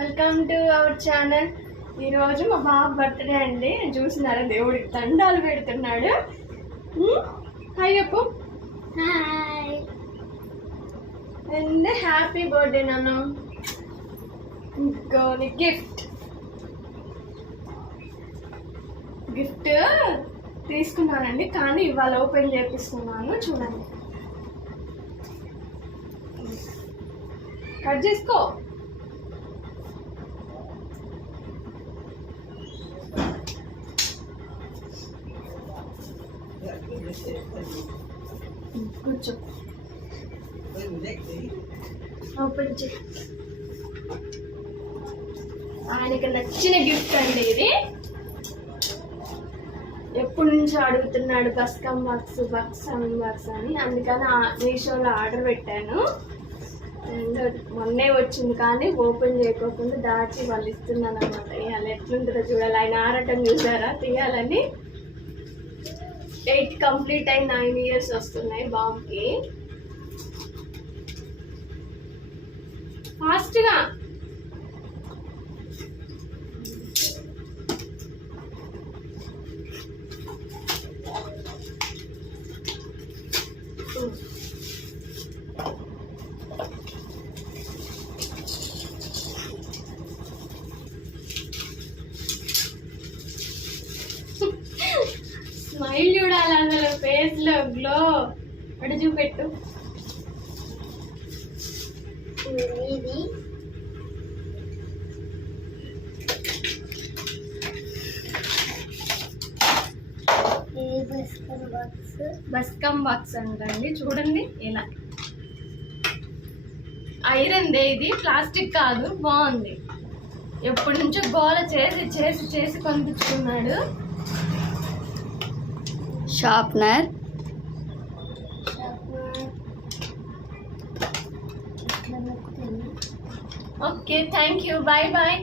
Welcome to our channel. ఈరోజు మా బాబు బర్త్డే అండి. చూసినారా, దేవుడికి దండాలు పెడుతున్నాడు. హాయ్ చెప్పు. హాయ్ అండ్ హ్యాపీ బర్త్డే నాన్న. ఇంకో గిఫ్ట్ తీసుకున్నానండి, కానీ ఇవాళ ఓపెన్ చేపిస్తున్నాను. చూడండి, కట్ చేసుకో. కూర్చో, ఓపెన్ చే. ఆయనకి నచ్చిన గిఫ్ట్ అండి ఇది. ఎప్పటి నుంచో అడుగుతున్నాడు బస్కమ్ బాక్స్ అని, అందుకని మీషోలో ఆర్డర్ పెట్టాను. మొన్నే వచ్చింది, కానీ ఓపెన్ చేయకోకుండా దాచి వాళ్ళు ఇస్తున్నాను అనమాట. ఇవాళ ఎట్లుంటుందో చూడాలి. ఆయన ఆడటం చూసారా తీయాలని. 8 కంప్లీట్ అయి 9 ఇయర్స్ వస్తున్నాయి బాబుకి. ఫాస్ట్గా స్మైల్ చూడాలి అందులో, ఫేస్ లో గ్లో. అటు చూపెట్టు. ఇది బస్కమ్ బాక్స్ అంటండి. చూడండి ఇలా ఐరన్ దే, ఇది ప్లాస్టిక్ కాదు. బాగుంది. ఎప్పటి నుంచో గోల చేసి చేసి చేసి కొనిపించుకున్నాడు. Sharpener. Okay, thank you, bye bye.